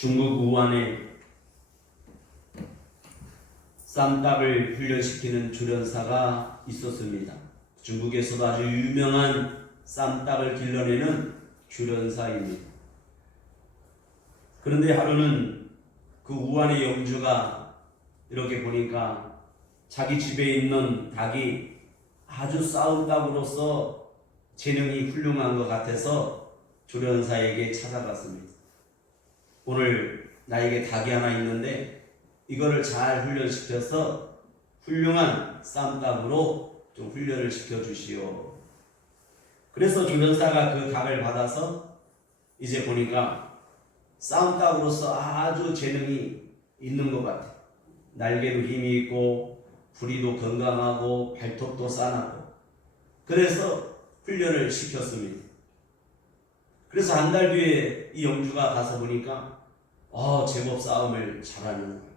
중국 우한에 쌈닭을 훈련시키는 조련사가 있었습니다. 중국에서도 아주 유명한 쌈닭을 길러내는 조련사입니다. 그런데 하루는 그 우한의 영주가 이렇게 보니까 자기 집에 있는 닭이 아주 싸움닭으로서 재능이 훌륭한 것 같아서 조련사에게 찾아갔습니다. 오늘 나에게 닭이 하나 있는데 이거를 잘 훈련시켜서 훌륭한 쌈닭으로 좀 훈련을 시켜주시오. 그래서 조련사가 그 닭을 받아서 이제 보니까 쌈닭으로서 아주 재능이 있는 것 같아요. 날개도 힘이 있고 부리도 건강하고 발톱도 싸납고, 그래서 훈련을 시켰습니다. 그래서 한 달 뒤에 이 영주가 가서 보니까 제법 싸움을 잘하는 거예요.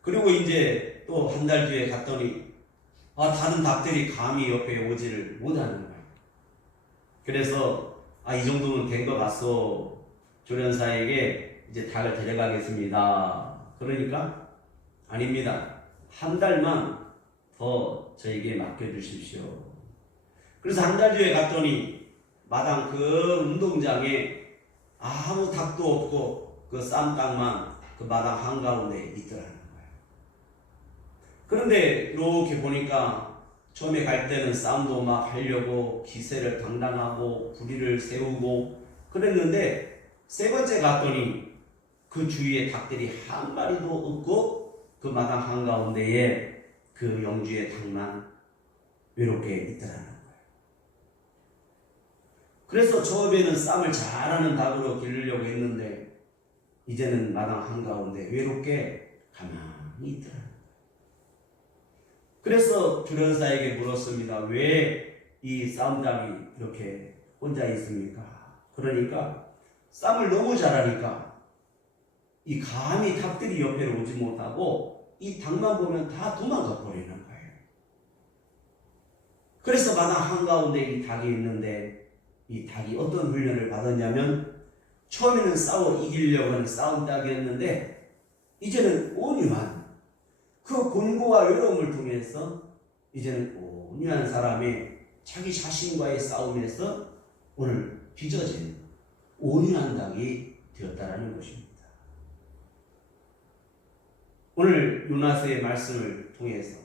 그리고 이제 또 한 달 뒤에 갔더니 다른 닭들이 감히 옆에 오지를 못하는 거예요. 그래서 이 정도면 된 거 같소. 조련사에게 이제 닭을 데려가겠습니다. 그러니까 아닙니다. 한 달만 더 저에게 맡겨주십시오. 그래서 한 달 뒤에 갔더니 마당 그 운동장에 아무 닭도 없고 그 쌈닭만 그 마당 한가운데 있더라는 거예요. 그런데 이렇게 보니까 처음에 갈 때는 싸움도 막 하려고 기세를 당당하고 부리를 세우고 그랬는데, 세 번째 갔더니 그 주위에 닭들이 한 마리도 없고 그 마당 한가운데에 그 영주의 닭만 외롭게 있더라는 거예요. 그래서 처음에는 쌈을 잘하는 닭으로 기르려고 했는데 이제는 마당 한가운데 외롭게 가만히 있더라는 거예요. 그래서 조련사에게 물었습니다. 왜 이 쌈닭이 이렇게 혼자 있습니까? 그러니까 쌈을 너무 잘하니까 이 감히 닭들이 옆에 오지 못하고 이 닭만 보면 다 도망가 버리는 거예요. 그래서 마당 한가운데 이 닭이 있는데 이 닭이 어떤 훈련을 받았냐면, 처음에는 싸워 이기려고 하는 싸움닭이었는데 이제는 온유한 그 곤고와 외로움을 통해서 이제는 온유한 사람의 자기 자신과의 싸움에서 오늘 빚어진 온유한 닭이 되었다라는 것입니다. 오늘 요나서의 말씀을 통해서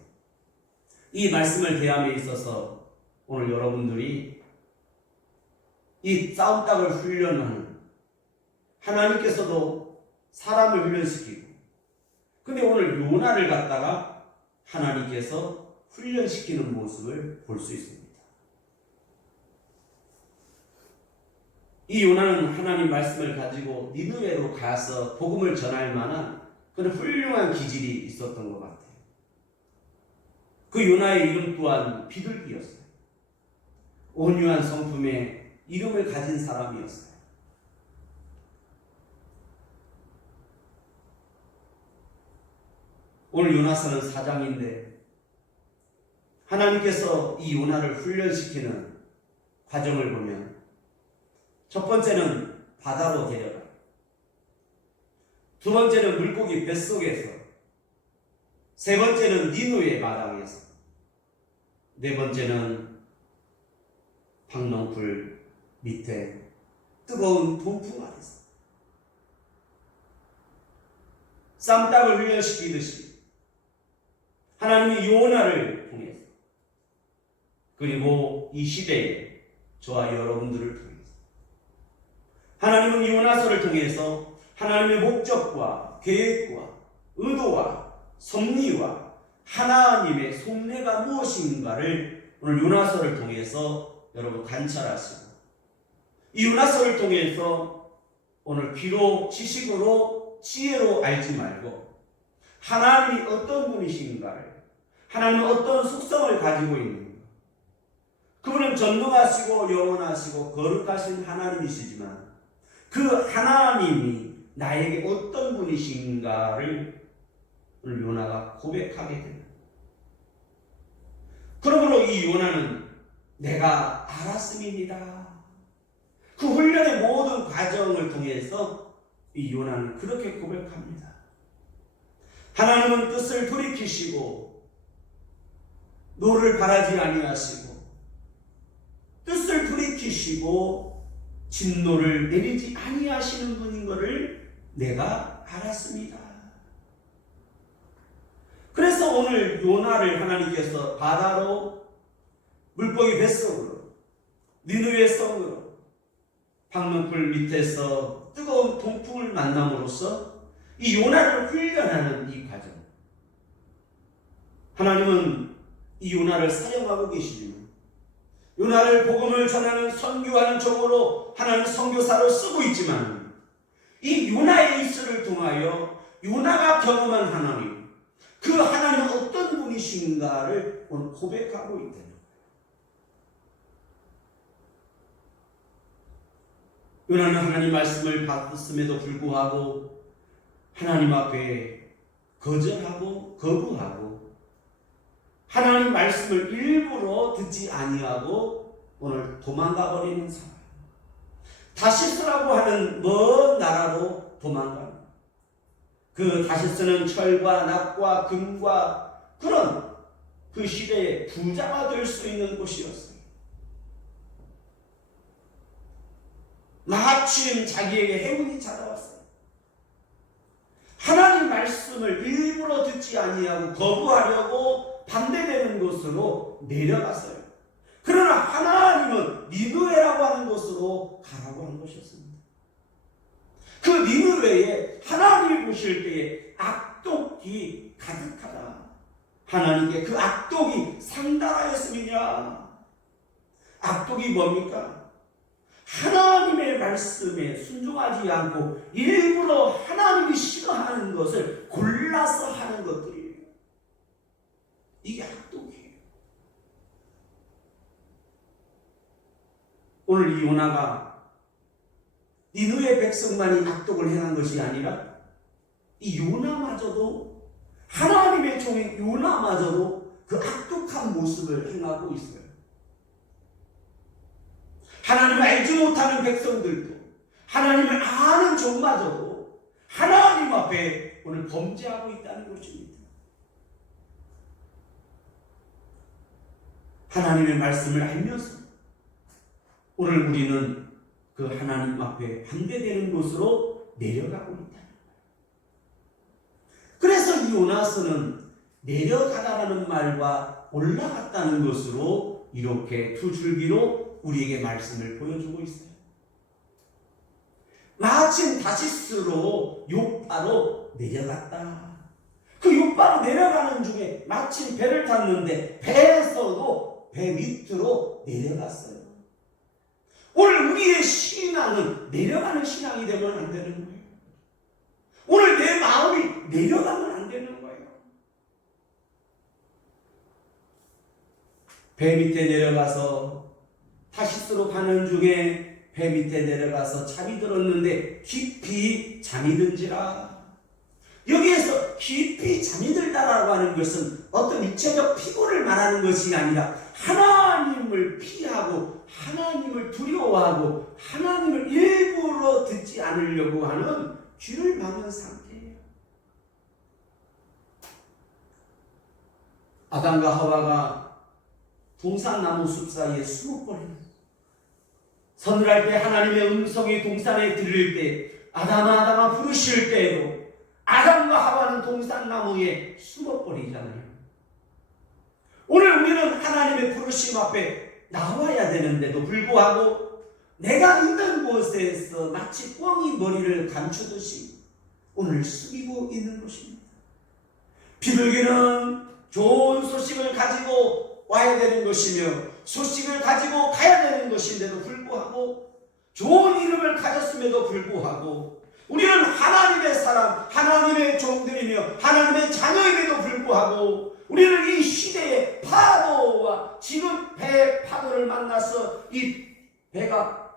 이 말씀을 대함에 있어서 오늘 여러분들이 이 싸움닭을 훈련하는, 하나님께서도 사람을 훈련시키고, 근데 오늘 요나를 갖다가 하나님께서 훈련시키는 모습을 볼 수 있습니다. 이 요나는 하나님 말씀을 가지고 니느웨로 가서 복음을 전할 만한 그런 훌륭한 기질이 있었던 것 같아요. 그 요나의 이름 또한 비둘기였어요. 온유한 성품의 이름을 가진 사람이었어요. 오늘 요나서는 4장인데 하나님께서 이 요나를 훈련시키는 과정을 보면, 첫 번째는 바다로 데려가요. 두 번째는 물고기 뱃속에서, 세 번째는 니누의 마당에서, 네 번째는 박농풀 밑에 뜨거운 동풍 아래서 쌈닭을 훈련시키듯이 하나님이 요나를 통해서, 그리고 이 시대에 저와 여러분들을 통해서 하나님은 요나서를 통해서 하나님의 목적과 계획과 의도와 섭리와 하나님의 속내가 무엇인가를 오늘 요나서를 통해서 여러분 관찰하시고, 이 요나서를 통해서 오늘 귀로 지식으로 지혜로 알지 말고 하나님이 어떤 분이신가를, 하나님은 어떤 속성을 가지고 있는가, 그분은 전능하시고 영원하시고 거룩하신 하나님이시지만 그 하나님이 나에게 어떤 분이신가를 오늘 요나가 고백하게 됩니다. 그러므로 이 요나는 내가 알았음이니라. 그 훈련의 모든 과정을 통해서 이 요나는 그렇게 고백합니다. 하나님은 뜻을 돌이키시고 노를 바라지 아니하시고 뜻을 돌이키시고 진노를 내리지 아니하시는 분인 것을 내가 알았습니다. 그래서 오늘 요나를 하나님께서 바다로, 물고기 뱃속으로, 니느웨 성으로, 박문불 밑에서 뜨거운 동풍을 만남으로써 이 요나를 훈련하는 이 과정, 하나님은 이 요나를 사용하고 계시지만 요나를 복음을 전하는 선교하는 종으로 하나님 선교사로 쓰고 있지만 이 요나의 일수를 통하여 요나가 경험한 하나님, 그 하나님은 어떤 분이신가를 오늘 고백하고 있다는 거예요. 요나는 하나님 말씀을 받았음에도 불구하고 하나님 앞에 거절하고 거부하고 하나님 말씀을 일부러 듣지 아니하고 오늘 도망가 버리는 상황. 다시스라고 하는 먼 나라로 도망갑니다. 그 다시스는 철과 납과 금과 그런 그 시대에 부자가 될 수 있는 곳이었어요. 마침 자기에게 행운이 찾아왔어요. 하나님 말씀을 일부러 듣지 아니하고 거부하려고 반대되는 곳으로 내려갔어요. 그러나 하나님은 니느웨라고 하는 곳으로 가라고 한 것이었습니다. 그 니느웨에 하나님이 보실 때에 악독이 가득하다. 하나님께 그 악독이 상달하였음이냐. 악독이 뭡니까? 하나님의 말씀에 순종하지 않고 일부러 하나님이 싫어하는 것을 골라서 하는 것들이에요. 이게 악독이에요. 오늘 이 요나가 니느웨 백성만이 악독을 행한 것이 아니라 이 요나마저도, 하나님의 종인 요나마저도 그 악독한 모습을 행하고 있어요. 하나님을 알지 못하는 백성들도, 하나님을 아는 종마저도 하나님 앞에 오늘 범죄하고 있다는 것입니다. 하나님의 말씀을 알면서 오늘 우리는 그 하나님 앞에 반대되는 곳으로 내려가고 있다. 그래서 이 요나서는 내려가다라는 말과 올라갔다는 것으로 이렇게 두 줄기로 우리에게 말씀을 보여주고 있어요. 마침 다시스로 요파로 내려갔다. 그 요파로 내려가는 중에 마침 배를 탔는데 배에서도 배 밑으로 내려갔어요. 오늘 우리의 신앙은 내려가는 신앙이 되면 안 되는 거예요. 오늘 내 마음이 내려가면 안 되는 거예요. 배 밑에 내려가서 타시스로 가는 중에 배 밑에 내려가서 잠이 들었는데 깊이 잠이 든지라. 여기에서 깊이 잠이 들다라고 하는 것은 어떤 육체적 피곤을 말하는 것이 아니라 하나님을 피하고 하나님을 두려워하고 하나님을 일부러 듣지 않으려고 하는 귀를 막은 상태예요. 아담과 하와가 동산나무 숲 사이에 숨어버리는, 서늘할 때 하나님의 음성이 동산에 들릴 때 아담아 아담아 부르실 때에도 아담과 하와는 동산나무에 숨어버리잖아요. 오늘 우리는 하나님의 부르심 앞에 나와야 되는데도 불구하고 내가 있는 곳에서 마치 꿩이 머리를 감추듯이 오늘 숨기고 있는 것입니다. 비둘기는 좋은 소식을 가지고 와야 되는 것이며 소식을 가지고 가야 되는 것인데도 불구하고 좋은 이름을 가졌음에도 불구하고 우리는 하나님의 사람, 하나님의 종들이며 하나님의 자녀임에도 불구하고 우리는 이 시대의 파도와 지금 배의 파도를 만나서 이 배가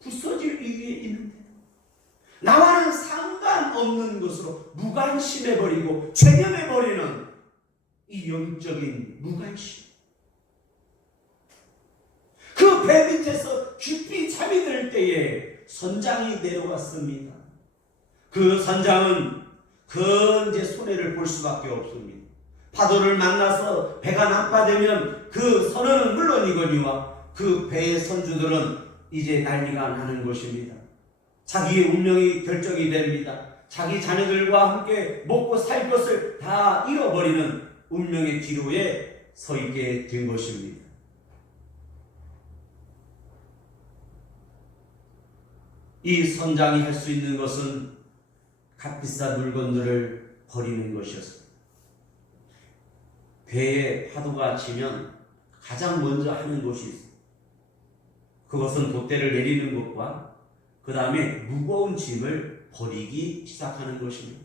부서질 위기에 있는데 나와는 상관없는 것으로 무관심해버리고 체념해버리는 이 영적인 무관심. 그 배 밑에서 깊이 잠이 들 때에 선장이 내려왔습니다. 그 선장은 건재 손해를 볼 수밖에 없습니다. 파도를 만나서 배가 난파되면 그 선원은 물론이거니와 그 배의 선주들은 이제 난리가 나는 것입니다. 자기의 운명이 결정이 됩니다. 자기 자녀들과 함께 먹고 살 것을 다 잃어버리는 운명의 기로에 서 있게 된 것입니다. 이 선장이 할 수 있는 것은 값비싼 물건들을 버리는 것이었습니다. 배에 파도가 치면 가장 먼저 하는 것이 있습니다. 그것은 돛대를 내리는 것과 그 다음에 무거운 짐을 버리기 시작하는 것입니다.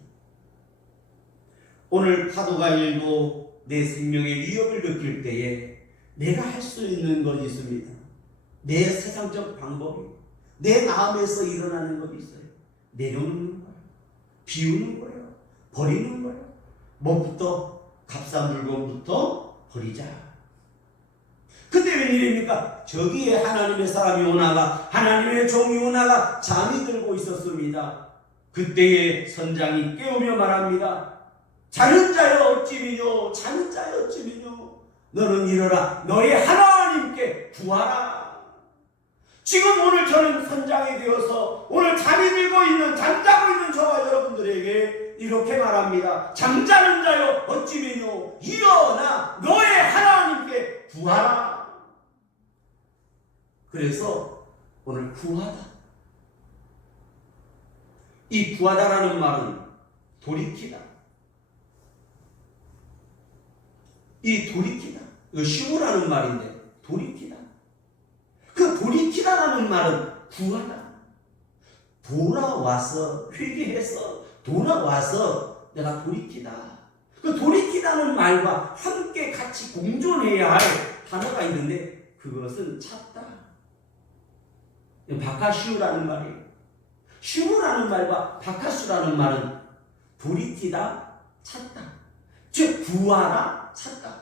오늘 파도가 일고 내 생명의 위협을 느낄 때에 내가 할 수 있는 것이 있습니다. 내 세상적 방법이 내 마음에서 일어나는 것이 있어요. 내려놓는 거예요. 비우는 거예요. 버리는 거예요. 뭐부터? 값싼 물건부터 버리자. 그때 웬일입니까? 저기에 하나님의 사람이 오나가 하나님의 종이 오나가 잠이 들고 있었습니다. 그때에 선장이 깨우며 말합니다. 자는 자여 어찌미뇨 자는 자여 어찌미뇨 너는 일어나 너의 하나님께 구하라. 지금 오늘 저는 선장이 되어서 오늘 잠이 들고 있는 잠자고 있는 저와 여러분들에게 이렇게 말합니다. 잠자는 자여 어찌미뇨 일어나 너의 하나님께 구하라. 그래서 오늘 구하다. 이 구하다라는 말은 돌이키다. 이 돌이키다. 이거 쉬우라는 말인데 돌이키다. 그 돌이키다라는 말은 구하다. 돌아와서 회개해서 돌아와서 내가 돌이키다. 그 돌이키다는 말과 함께 같이 공존해야 할 단어가 있는데 그것은 찾다. 바카슈라는 말이에요. 슈라는 말과 바카슈라는 말은 돌이키다, 찾다. 즉 구하다, 찾다.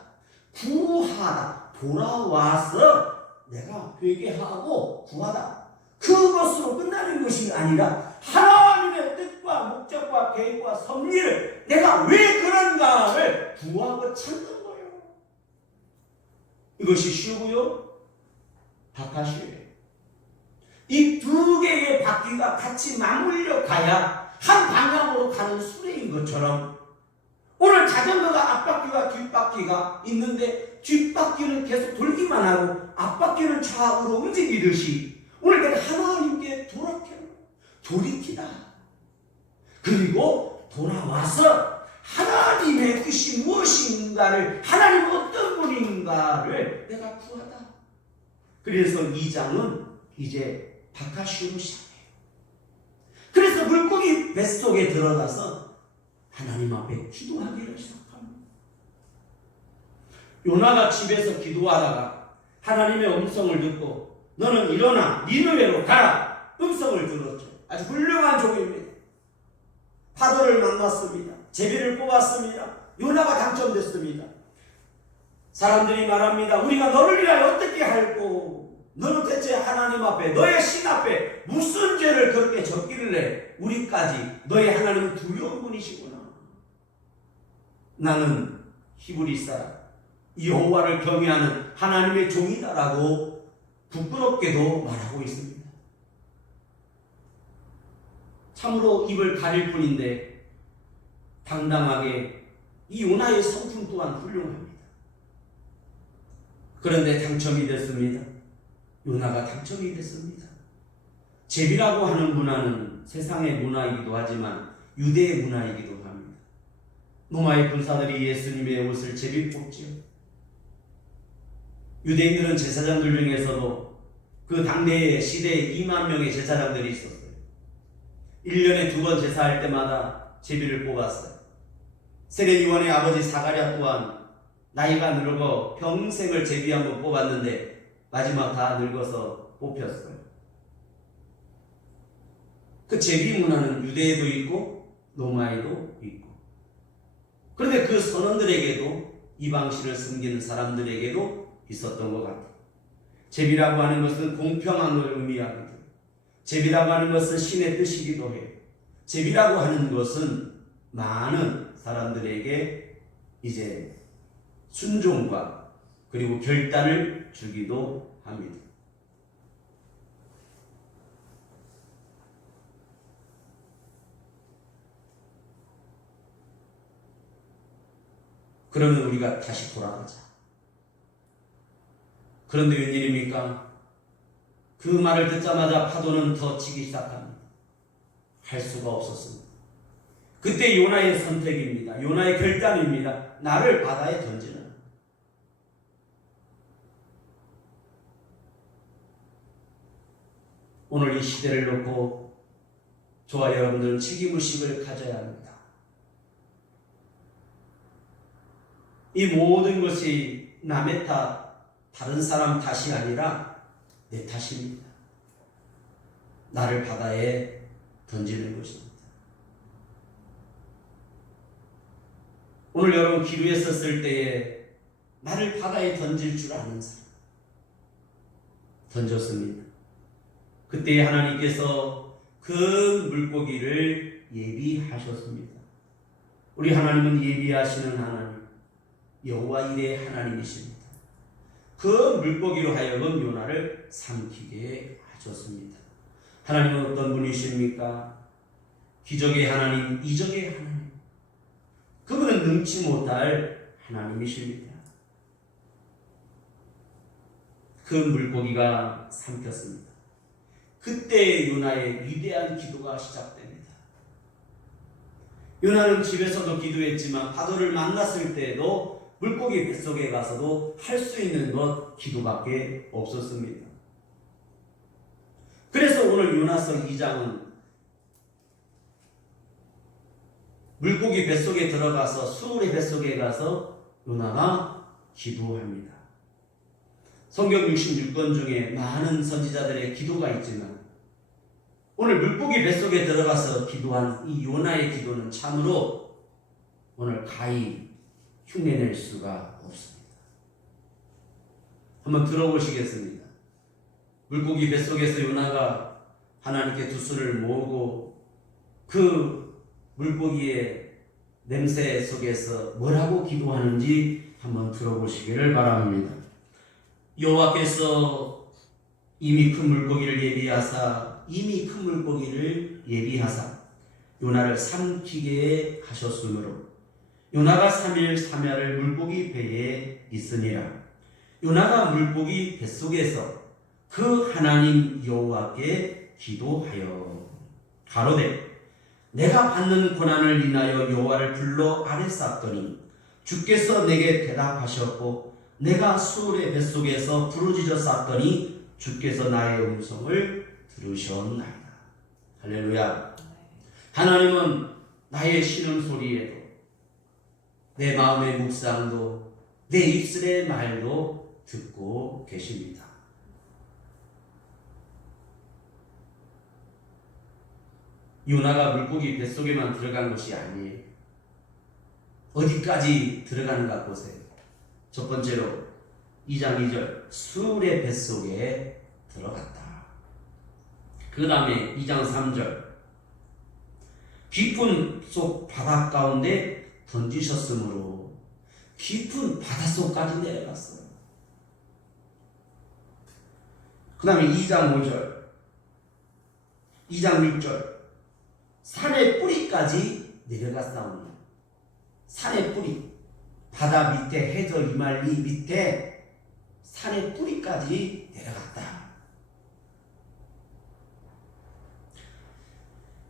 구하다, 돌아와서 내가 회개하고 구하다. 그것으로 끝나는 것이 아니라 하나님의 뜻과 목적과 계획과 섭리를 내가 왜 그런가를 구하고 찾는 거예요. 이것이 슈고요, 바카슈예요. 이 두 개의 바퀴가 같이 맞물려 가야 한 방향으로 가는 수레인 것처럼 오늘 자전거가 앞바퀴와 뒷바퀴가 있는데 뒷바퀴는 계속 돌기만 하고 앞바퀴는 좌우로 움직이듯이 오늘 내가 하나님께 돌이키다. 그리고 돌아와서 하나님의 뜻이 무엇인가를 하나님은 어떤 분인가를 내가 구하다. 그래서 2장은 이제 바카슈로 시작해요. 그래서 물고기 뱃속에 들어가서 하나님 앞에 기도하기를 시작합니다. 요나가 집에서 기도하다가 하나님의 음성을 듣고 너는 일어나 니느웨로 가라. 음성을 들었죠. 아주 훌륭한 종입니다. 파도를 만났습니다. 제비를 뽑았습니다. 요나가 당첨됐습니다. 사람들이 말합니다. 우리가 너를 위하여 어떻게 할꼬? 너는 대체 하나님 앞에 너의 신 앞에 무슨 죄를 그렇게 적기를 우리까지 너의 하나님은 두려운 분이시구나. 나는 히브리 사람 여호와를 경외하는 하나님의 종이다라고 부끄럽게도 말하고 있습니다. 참으로 입을 가릴 뿐인데 당당하게 이 요나의 성품 또한 훌륭합니다. 그런데 당첨이 됐습니다. 요나가 당첨이 됐습니다. 제비라고 하는 문화는 세상의 문화이기도 하지만 유대의 문화이기도 합니다. 로마의 군사들이 예수님의 옷을 제비 뽑지요. 유대인들은 제사장들 중에서도 그 당대의 시대에 2만 명의 제사장들이 있었어요. 1년에 2번 제사할 때마다 제비를 뽑았어요. 세례요한의 아버지 사가랴 또한 나이가 늙어 평생을 제비 한번 뽑았는데 마지막 다 늙어서 뽑혔어요. 그 제비 문화는 유대에도 있고 로마에도 있고, 그런데 그 선원들에게도 이방신을 섬기는 사람들에게도 있었던 것 같아요. 제비라고 하는 것은 공평한 걸 의미하거든요. 제비라고 하는 것은 신의 뜻이기도 해요. 제비라고 하는 것은 많은 사람들에게 이제 순종과 그리고 결단을 주기도 합니다. 그러면 우리가 다시 돌아가자. 그런데 웬일입니까? 그 말을 듣자마자 파도는 더 치기 시작합니다. 할 수가 없었습니다. 그때 요나의 선택입니다. 요나의 결단입니다. 나를 바다에 던지는. 오늘 이 시대를 놓고 저와 여러분들은 책임의식을 가져야 합니다. 이 모든 것이 남의 탓, 다른 사람 탓이 아니라 내 탓입니다. 나를 바다에 던지는 것입니다. 오늘 여러분 기도에 섰을 때에 나를 바다에 던질 줄 아는 사람 던졌습니다. 그때 하나님께서 그 물고기를 예비하셨습니다. 우리 하나님은 예비하시는 하나님, 여호와 일의 하나님이십니다. 그 물고기로 하여금 요나를 삼키게 하셨습니다. 하나님은 어떤 분이십니까? 기적의 하나님, 이적의 하나님. 그분은 능치 못할 하나님이십니다. 그 물고기가 삼켰습니다. 그때 요나의 위대한 기도가 시작됩니다. 요나는 집에서도 기도했지만 파도를 만났을 때에도 물고기 뱃속에 가서도 할 수 있는 것 기도밖에 없었습니다. 그래서 오늘 요나서 2장은 물고기 뱃속에 들어가서 수울의 뱃속에 가서 요나가 기도합니다. 성경 66권 중에 많은 선지자들의 기도가 있지만 오늘 물고기 뱃속에 들어가서 기도한 이 요나의 기도는 참으로 오늘 가히 흉내낼 수가 없습니다. 한번 들어보시겠습니다. 물고기 뱃속에서 요나가 하나님께 두 손을 모으고 그 물고기의 냄새 속에서 뭐라고 기도하는지 한번 들어보시기를 바랍니다. 여호와께서 이미 큰 물고기를 예비하사 요나를 삼키게 하셨으므로 요나가 3일 3야를 물고기 배에 있으니라. 요나가 물고기 뱃속에서 그 하나님 여호와께 기도하여 가로되 내가 받는 고난을 인하여 여호와를 불러 아래 쌓더니 주께서 내게 대답하셨고 내가 수울의 뱃속에서 부르짖어 쌓더니 주께서 나의 음성을 들으셨나이다. 할렐루야. 하나님은 나의 신음소리에도 내 마음의 묵상도 내 입술의 말도 듣고 계십니다. 요나가 물고기 뱃속에만 들어간 것이 아니에요. 어디까지 들어가는가 보세요. 첫 번째로 2장 2절 수울의 뱃속에 들어갔다. 그 다음에 2장 3절 깊은 속 바다 가운데 던지셨으므로 깊은 바닷속까지 내려갔어요. 그 다음에 2장 5절 2장 6절 산의 뿌리까지 내려갔사오니 산의 뿌리 바다 밑에 해저 이말리 밑에 산의 뿌리까지 내려갔다.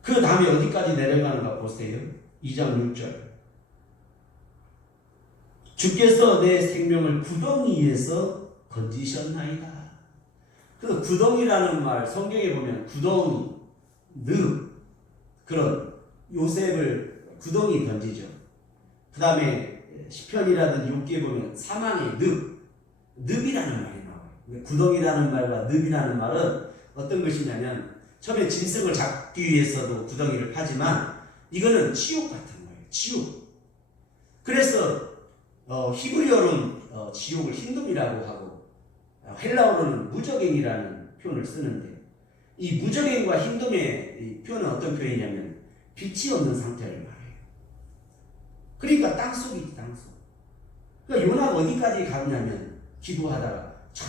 그 다음에 어디까지 내려가는가 보세요. 2장 6절 주께서 내 생명을 구덩이에서 건지셨나이다. 그 구덩이라는 말 성경에 보면 구덩이, 늪 그런 요셉을 구덩이 던지죠. 그 다음에 시편이라든지 욥기에 보면 사망의 늪이라는 말이 나와요. 구덩이라는 말과 늪이라는 말은 어떤 것이냐면 처음에 짐승을 잡기 위해서도 구덩이를 파지만 이거는 지옥 같은 거예요. 지옥. 그래서 히브리어로는 지옥을 힌둠이라고 하고 헬라어로는 무저갱이라는 표현을 쓰는데 이 무저갱과 힌둠의 이 표현은 어떤 표현이냐면 빛이 없는 상태를 말해요. 그러니까 땅속이지, 땅속. 그러니까 요나가 어디까지 가느냐면 기도하다가 저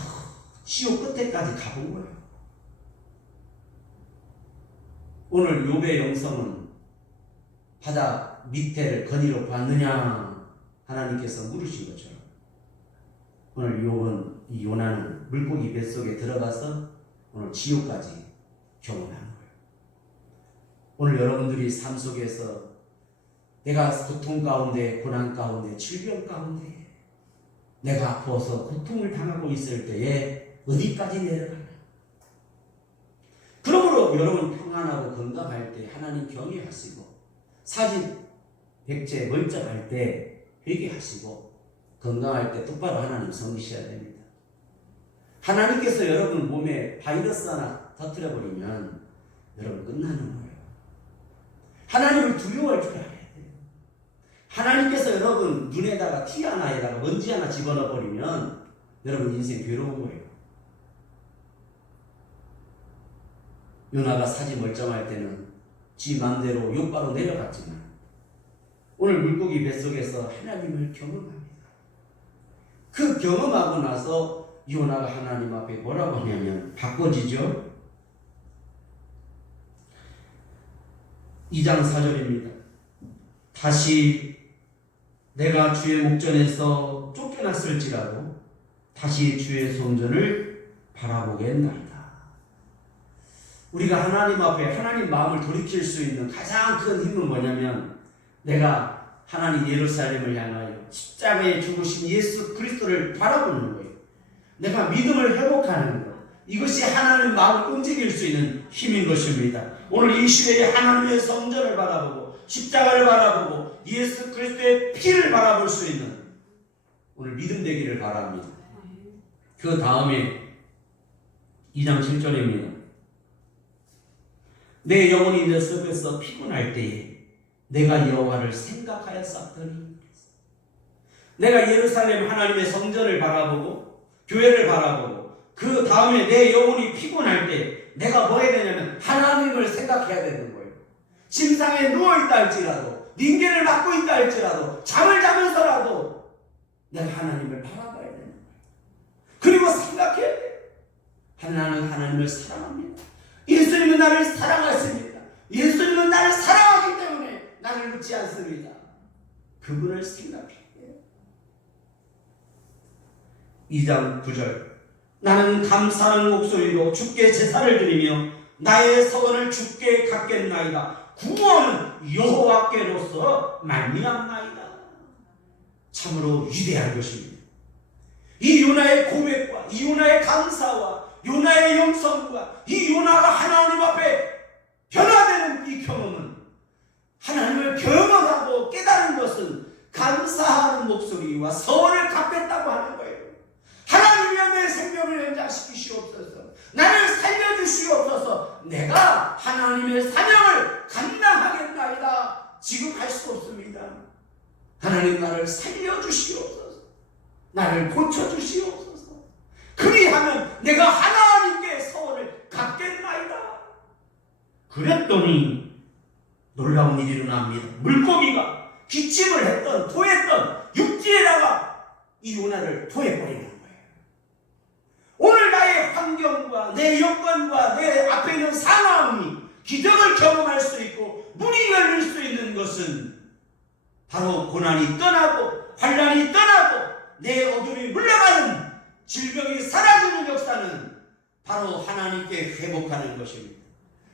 지옥 끝에까지 가본 거예요. 오늘 욥의 영성은 바다 밑에를 거니로 봤느냐 하나님께서 물으신 것처럼 오늘 욥은, 이 요나는 물고기 뱃속에 들어가서 오늘 지옥까지 경험하는 거예요. 오늘 여러분들이 삶 속에서 내가 고통 가운데, 고난 가운데, 질병 가운데 내가 아파서 고통을 당하고 있을 때에 어디까지 내려가냐. 그러므로 여러분 평안하고 건강할 때 하나님 경외하시고 사진, 백제, 멀쩡할 때 회개하시고 건강할 때 똑바로 하나님 섬기셔야 됩니다. 하나님께서 여러분 몸에 바이러스 하나 터뜨려버리면 여러분 끝나는 거예요. 하나님을 두려워할 줄 알아야 돼요. 하나님께서 여러분 눈에다가 티 하나에다가 먼지 하나 집어넣어버리면 여러분 인생 괴로운 거예요. 요나가 사지 멀쩡할 때는 지 맘대로 욕바로 내려갔지만 오늘 물고기 뱃속에서 하나님을 경험합니다. 그 경험하고 나서 요나가 하나님 앞에 뭐라고 하냐면 바꿔지죠. 2장 4절입니다. 다시 내가 주의 목전에서 쫓겨났을지라도 다시 주의 성전을 바라보겠나이다. 우리가 하나님 앞에 하나님 마음을 돌이킬 수 있는 가장 큰 힘은 뭐냐면 내가 하나님 예루살렘을 향하여 십자가에 죽으신 예수 그리스도를 바라보는 거예요. 내가 믿음을 회복하는 것. 이것이 하나님 마음을 움직일 수 있는 힘인 것입니다. 오늘 이 시대에 하나님의 성전을 바라보고 십자가를 바라보고 예수 그리스도의 피를 바라볼 수 있는 오늘 믿음 되기를 바랍니다. 그 다음에 2장 7절입니다. 내 영혼이 내 속에서 피곤할 때에 내가 여호와를 생각하였었더니 내가 예루살렘 하나님의 성전을 바라보고 교회를 바라보고 그 다음에 내 영혼이 피곤할 때 내가 뭐 해야 되냐면 하나님을 생각해야 되는 거예요. 침상에 누워있다 할지라도 닌겐을 맞고 있다 할지라도 잠을 자면서라도 내가 하나님을 바라봐야 되는 거예요. 그리고 생각해야 돼요. 나는 하나님을 사랑합니다. 예수님은 나를 사랑하십니다. 예수님은 나를 사랑하기 때문에 나를 놓지 않습니다. 그분을 생각해야 돼요. 2장 9절 나는 감사하는 목소리로 주께 제사를 드리며 나의 서원을 주께 갚겠나이다. 구원은 여호와께로서 말미암나이다. 참으로 위대한 것입니다. 이 요나의 고백과 이 요나의 감사와 요나의 영성과 이 요나가 하나님 앞에 변화되는 이 경험은 하나님을 경험하고 깨달은 것은 감사하는 목소리와 서원을 갚겠다고 하는 거예요. 하나님이여 내 생명을 연장시키시옵소서. 나를 살려주시옵소서. 내가 하나님의 사명을 감당하겠나이다. 지금 할 수 없습니다. 하나님 나를 살려주시옵소서. 나를 고쳐주시옵소서. 그리하면 내가 하나님께 서원을 갚겠나이다. 그랬더니 놀라운 일이 일어납니다. 물고기가 기침을 했던 토했던 육지에다가 이 요나를 토해버리는 거예요. 오늘 나의 환경과 내 여건과 내 앞에 있는 상황이 기적을 경험할 수 있고 문이 열릴 수 있는 것은 바로 고난이 떠나고 환난이 떠나고 내 어둠이 물러가는 질병이 사라지는 역사는 바로 하나님께 회복하는 것입니다.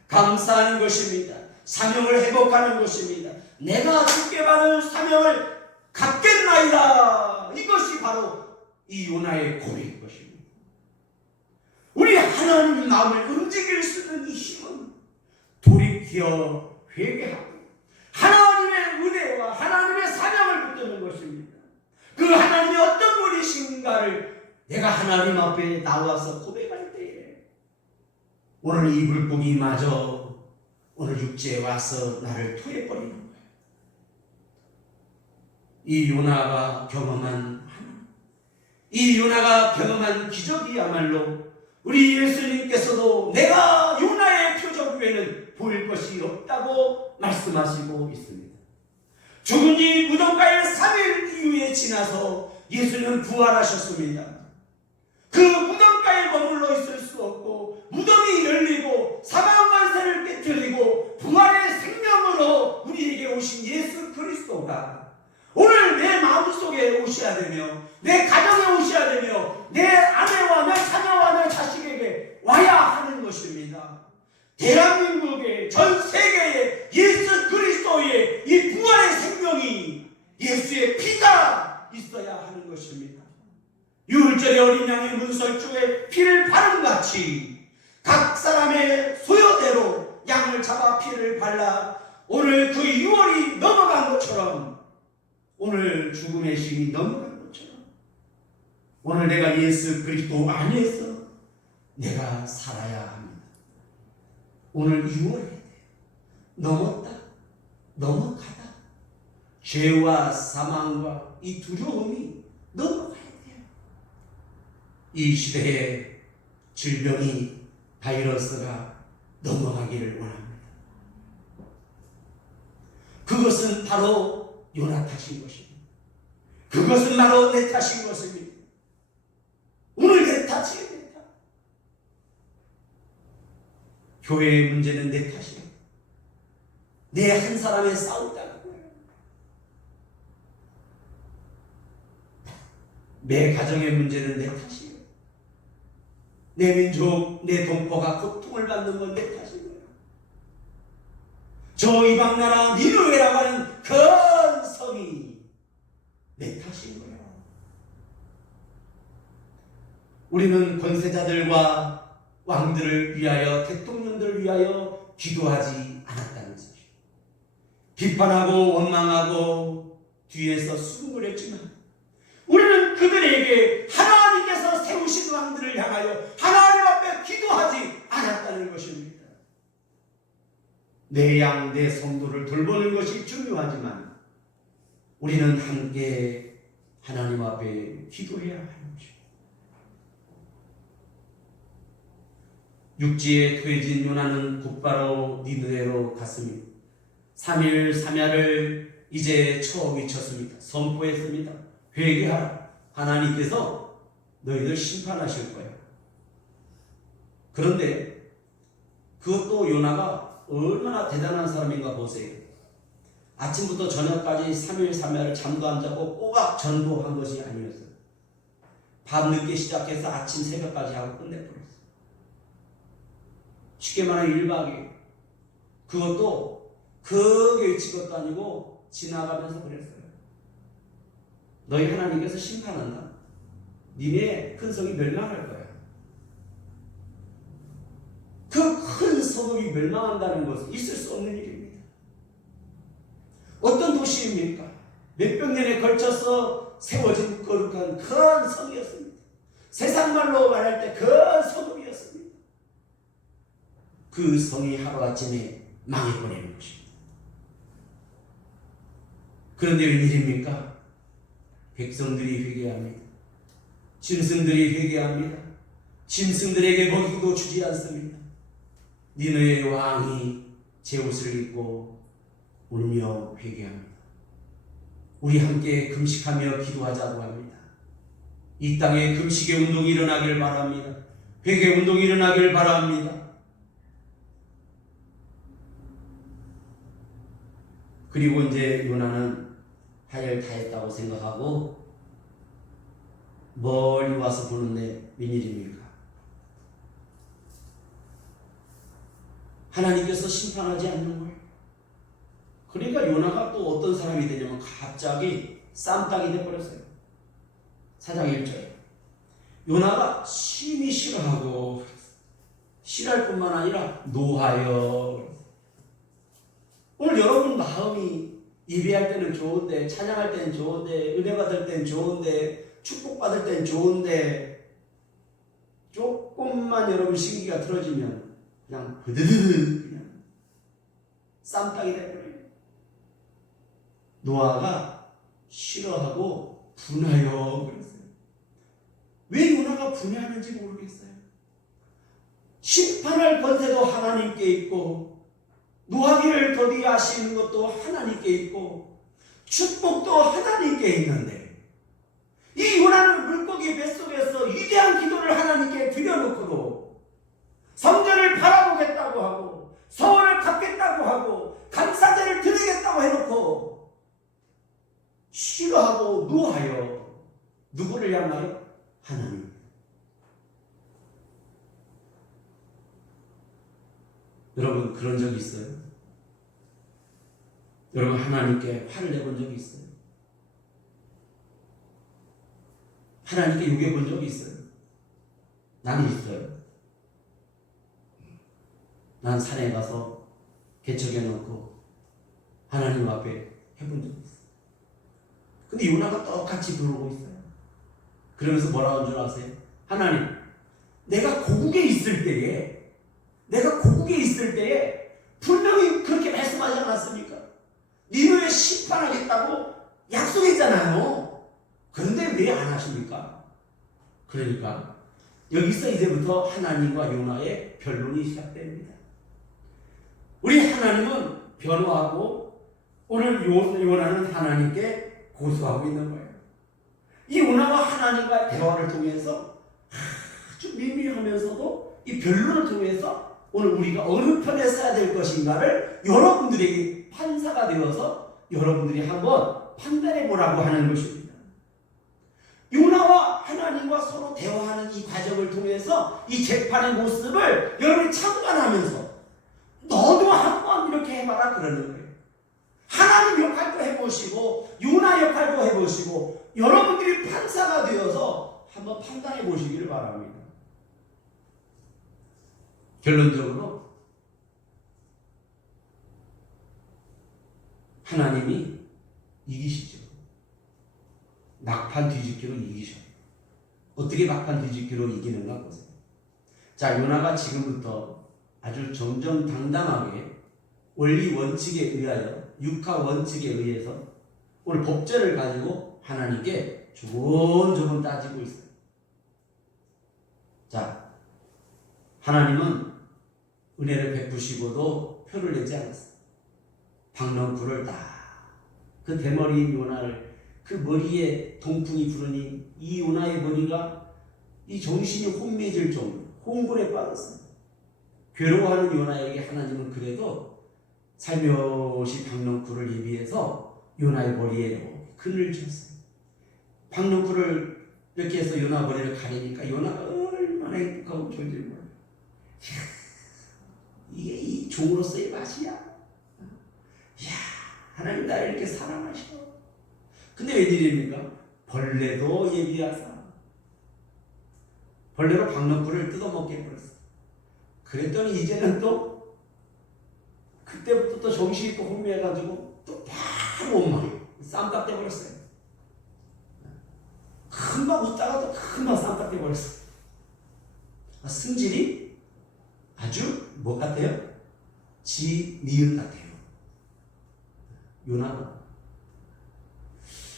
감사하는 것입니다. 사명을 회복하는 것입니다. 내가 주께 받은 사명을 갚겠나이다. 이것이 바로 이 요나의 고백인 것입니다. 우리 하나님의 마음을 움직일 수 있는 이 힘은 돌이켜 회개하고 하나님의 은혜와 하나님의 사명을 붙드는 것입니다. 그 하나님이 어떤 분이신가를 내가 하나님 앞에 나와서 고백할 때에 오늘 이 물고기마저 오늘 육지에 와서 나를 토해버리는 거예요. 이 요나가 경험한 하나님, 이 요나가 경험한 기적이야말로 우리 예수님께서도 내가 요나의 표적 외에는 보일 것이 없다고 말씀하시고 있습니다. 죽은 지 무덤가에 3일 이후에 지나서 예수님은 부활하셨습니다. 그 무덤가에 머물러 있을 수 없고 무덤이 열리고 사망 권세를 깨뜨리고 부활의 생명으로 우리에게 오신 예수 그리스도가 오늘 내 마음속에 오셔야 되며 내 가정에 오셔야 되며 내 아내와 내 자녀와 내 자식에게 와야 하는 것입니다. 대한민국의 전 세계에 예수 그리스도의 이 부활의 생명이 예수의 피가 있어야 하는 것입니다. 유월절의 어린 양의 문설주에 피를 바른같이 각 사람의 소요대로 양을 잡아 피를 발라 오늘 그 6월이 넘어간 것처럼 오늘 죽음의 신이 넘어간 것처럼 오늘 내가 예수 그리스도 안에서 내가 살아야 합니다. 오늘 6월에 넘었다 넘어가다 죄와 사망과 이 두려움이 넘어가야 돼요. 이 시대에 질병이 바이러스가 넘어가기를 원합니다. 그것은 바로 요나 탓인 것입니다. 그것은 바로 내 탓인 것입니다. 오늘 내 탓입니다. 교회의 문제는 내 탓이에요. 내 한 사람의 싸움이라는 거예요. 내 가정의 문제는 내 탓이에요. 내 민족, 내 동포가 고통을 받는 건 내 탓인 거예요. 저 이방 나라 니느웨라고 하는 큰 성이 내 탓인 거예요. 우리는 권세자들과 왕들을 위하여 대통령들을 위하여 기도하지 않았다는 사실. 비판하고 원망하고 뒤에서 수군거렸지만 우리는 그들에게 하나님께서 세우신 왕들을 향하여 하나님 앞에 기도하지 않았다는 것입니다. 내 양, 내 성도를 돌보는 것이 중요하지만 우리는 함께 하나님 앞에 기도해야 하는 것입니다. 육지에 퇴진 요나는 곧바로 니느웨로 갔습니다. 3일 3야를 이제 처음이쳤습니다. 선포했습니다. 회개하라. 하나님께서 너희들 심판하실 거예요. 그런데 그것도 요나가 얼마나 대단한 사람인가 보세요. 아침부터 저녁까지 3일 3야를 잠도 안 자고 꼬박 전도한 것이 아니었어요. 밤늦게 시작해서 아침 새벽까지 하고 끝내버렸어요. 쉽게 말하면 1박 2일. 그것도 크게 외친 것도 아니고 지나가면서 그랬어요. 너희 하나님께서 심판한다. 니네 큰 성이 멸망할 거야. 그 큰 성읍이 멸망한다는 것은 있을 수 없는 일입니다. 어떤 도시입니까? 몇백 년에 걸쳐서 세워진 거룩한 큰 성이었습니다. 세상 말로 말할 때 큰 성읍이었습니다. 그 성이 하루아침에 망해버리는 것입니다. 그런데 웬일입니까? 백성들이 회개합니다. 짐승들이 회개합니다. 짐승들에게 먹이도 주지 않습니다. 니느웨 왕이 제 옷을 입고 울며 회개합니다. 우리 함께 금식하며 기도하자고 합니다. 이 땅에 금식의 운동이 일어나길 바랍니다. 회개 운동이 일어나길 바랍니다. 그리고 이제 요나는 할 일 다 했다고 생각하고 멀리 와서 보는데 웬일입니까? 하나님께서 심판하지 않는 거예요. 그러니까 요나가 또 어떤 사람이 되냐면 갑자기 쌈딱이 돼버렸어요. 4장 1절에 요나가 심히 싫어하고 싫어할 뿐만 아니라 노하여. 오늘 여러분 마음이 예배할 때는 좋은데, 찬양할 때는 좋은데, 은혜 받을 때는 좋은데, 축복 받을 때는 좋은데, 조금만 여러분 신기가 틀어지면 그냥 흐드드드 그냥 쌈딱이 돼버려요. 노아가 싫어하고 분하여 그랬어요. 왜 요나가 분해하는지 모르겠어요. 심판할 권세도 하나님께 있고 노하기를 더디게 하시는 것도 하나님께 있고 축복도 하나님께 있는데 이 요나는 물고기 뱃속에서 위대한 기도를 하나님께 드려놓고도 성전을 바라보겠다고 하고 서원을 갚겠다고 하고 감사제를 드리겠다고 해놓고 싫어하고 노하여 누구를 향하여? 하나님. 여러분 그런 적이 있어요? 여러분 하나님께 화를 내본 적이 있어요? 하나님께 욕해본 적이 있어요? 나는 있어요. 난 산에 가서 개척해 놓고 하나님 앞에 해본 적이 있어요. 근데 요나가 똑같이 그러고 있어요. 그러면서 뭐라고 하는 줄 아세요? 하나님, 내가 고국에 있을 때에 분명히 그렇게 말씀하지 않았습니까? 니누에 심판하겠다고 약속했잖아요. 그런데 왜 안 하십니까? 그러니까 여기서 이제부터 하나님과 요나의 변론이 시작됩니다. 우리 하나님은 변호하고 오늘 요나는 하나님께 고소하고 있는 거예요. 이 요나와 하나님과의 대화를 통해서 아주 미미하면서도 이 변론을 통해서 오늘 우리가 어느 편에 서야 될 것인가를 여러분들에게 판사가 되어서 여러분들이 한번 판단해 보라고 하는 것입니다. 요나와 하나님과 서로 대화하는 이 과정을 통해서 이 재판의 모습을 여러분이 참관하면서 너도 한번 이렇게 해봐라 그러는 거예요. 하나님 역할도 해보시고 요나 역할도 해보시고 여러분들이 판사가 되어서 한번 판단해 보시기를 바랍니다. 결론적으로 하나님이 이기시죠. 막판 뒤집기로 이기셔. 어떻게 막판 뒤집기로 이기는가 보세요. 자, 요나가 지금부터 아주 정정당당하게 원리 원칙에 의하여 육하 원칙에 의해서 오늘 법제를 가지고 하나님께 조곤조곤 따지고 있어요. 자, 하나님은 은혜를 베푸시고도 표를 내지 않았어요. 박넝쿨을 딱 그 대머리인 요나를 그 머리에 동풍이 부르니 이 요나의 머리가 이 정신이 혼미해질 정도로 혼돈에 빠졌어요. 괴로워하는 요나에게 하나님은 그래도 살며시 박넝쿨을 예비해서 요나의 머리에 그늘 쳤어요. 박넝쿨을 이렇게 해서 요나 머리를 가리니까 요나가 얼마나 행복하고 졸질 몰라요. 이게 이 종으로서의 맛이야. 이야, 하나님 나를 이렇게 사랑하셔. 근데 웬일입니까? 벌레도 예비하사 벌레로 박넝쿨을 뜯어먹게 해버렸어. 그랬더니 이제는 또 그때부터 또 정신이 또 혼미해가지고 또 바로 원망해 쌈딱 떼버렸어요. 금방 웃다가 또 금방 쌈딱 떼버렸어. 승질이 아주 뭐 같아요? 니은 같아요. 요나가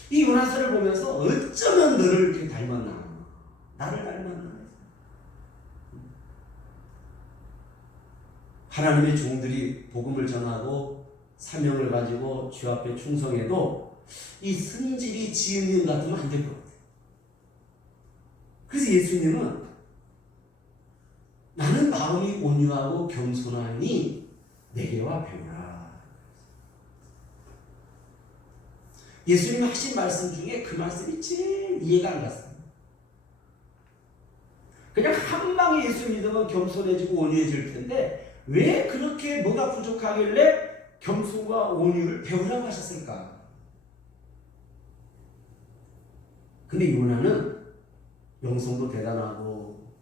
이 요나서를 보면서 어쩌면 너를 이렇게 닮았나, 나를 닮았나. 하나님의 종들이 복음을 전하고 사명을 가지고 주 앞에 충성해도 이 승질이 지은님 같으면 안 될 것 같아요. 그래서 예수님은 나는 마음이 온유하고 겸손하니 내게 와 배우라. 예수님이 하신 말씀 중에 그 말씀이 제일 이해가 안 갔어요. 그냥 한 방에 예수 믿으면 겸손해지고 온유해질 텐데 왜 그렇게 뭐가 부족하길래 겸손과 온유를 배우라고 하셨을까? 근데 요나는 영성도 대단하고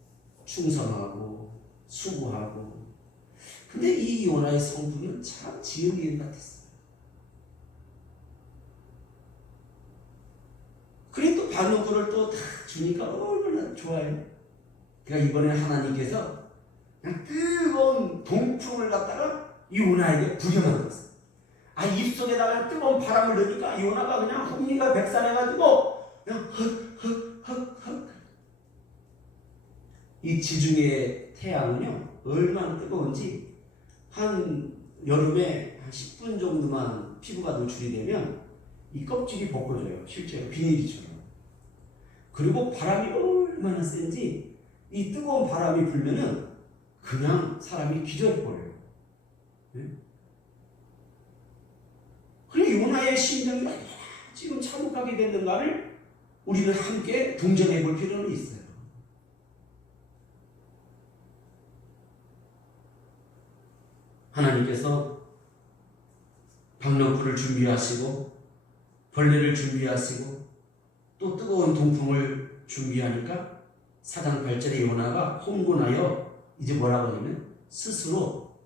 충성하고 수고하고 근데 이 요나의 성품은 참 지은이인 같았어요. 그래 또 박넝쿨을 또 다 주니까 얼마나 좋아요. 그러니까 이번에 하나님께서 그냥 뜨거운 동풍을 갖다가 요나에게 부려만들었어요. 입속에다가 뜨거운 바람을 넣으니까 요나가 그냥 흥미가 백산해가지고 그냥 헉 이 지중해 태양은요 얼마나 뜨거운지 한 여름에 한 10분 정도만 피부가 노출이 되면 이 껍질이 벗겨져요. 실제로 비닐이처럼. 그리고 바람이 얼마나 센지 이 뜨거운 바람이 불면은 그냥 사람이 기절해버려요. 네? 그리고 요나의 심정이 얼마나 지금 참혹하게 됐는가를 우리는 함께 동정해 볼 필요는 있어요. 하나님께서 박력불을 준비하시고 벌레를 준비하시고 또 뜨거운 동풍을 준비하니까 사장 8절의 요나가 혼곤하여 이제 뭐라고 하냐면 스스로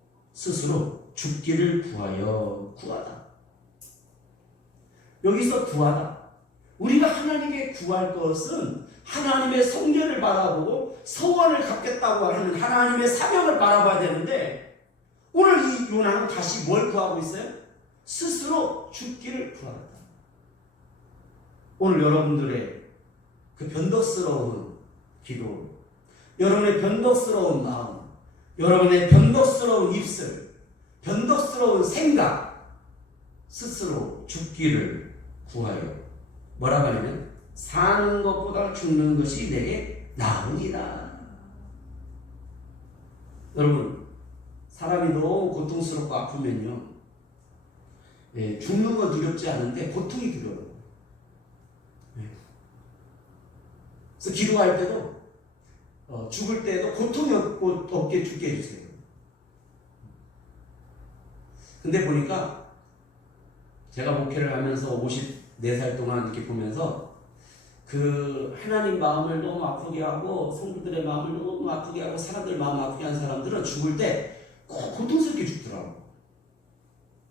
죽기를 구하다. 여기서 구하다. 우리가 하나님께 구할 것은 하나님의 성전을 바라보고 서원을 갖겠다고 하는 하나님의 사명을 바라봐야 되는데 오늘 이 요나는 다시 뭘 구하고 있어요? 스스로 죽기를 구하다. 오늘 여러분들의 그 변덕스러운 기도, 여러분의 변덕스러운 마음, 여러분의 변덕스러운 입술, 변덕스러운 생각, 스스로 죽기를 구하여 뭐라고 하냐면 사는 것보다 죽는 것이 내게 나으니라. 여러분, 사람이 너무 고통스럽고 아프면요, 죽는 건 두렵지 않은데 고통이 두려워요. 그래서 기도할 때도 죽을 때도 고통이 없게 죽게 해주세요. 근데 보니까 제가 목회를 하면서 54살 동안 이렇게 보면서 그 하나님 마음을 너무 아프게 하고 성도들의 마음을 너무 아프게 하고 사람들 마음 아프게 한 사람들은 죽을 때 꼭 고통스럽게 죽더라고.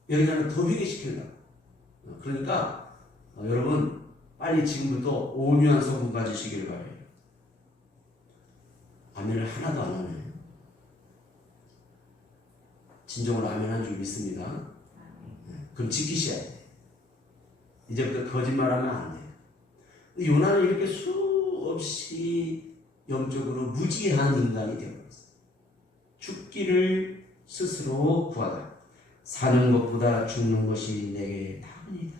여기서는 더 회개시키려고. 그러니까 여러분 빨리 지금부터 온유한 소금 가지시길 바래요. 아멘을 하나도 안 하네. 진정으로 아멘 한 줄 믿습니다. 그럼 지키셔야 돼. 이제부터 거짓말하면 안 돼. 요나는 이렇게 수없이 영적으로 무지한 인간이 되어버렸어요. 죽기를 스스로 구하다. 사는 것보다 죽는 것이 내게 나으니라.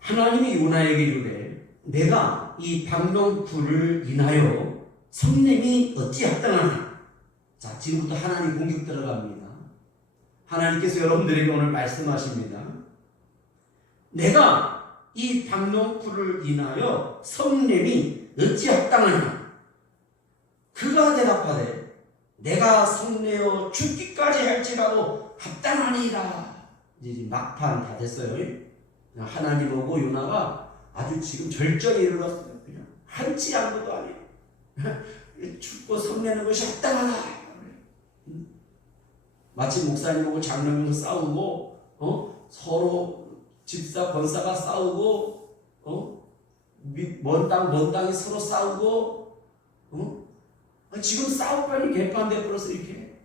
하나님이 요나에게 이르되 내가 이 박명불을 인하여 성냄이 어찌 합당하나. 자, 지금부터 하나님 공격 들어갑니다. 하나님께서 여러분들에게 오늘 말씀하십니다. 내가 이 박명불을 인하여 성냄이 어찌 합당하나. 그가 대답하되 내가 성내어 죽기까지 할지라도 합당하니라. 이제 막판 다 됐어요. 하나님 오고 요나가 아주 지금 절정에 이르렀어요. 그냥 한치 양보도 안 해요. 죽고 성내는 것이 합당하다. 마치 목사님하고 장로님하고 싸우고 서로 집사 권사가 싸우고 먼 땅이 서로 싸우고 지금 싸우려니 개판돼 버려서 이렇게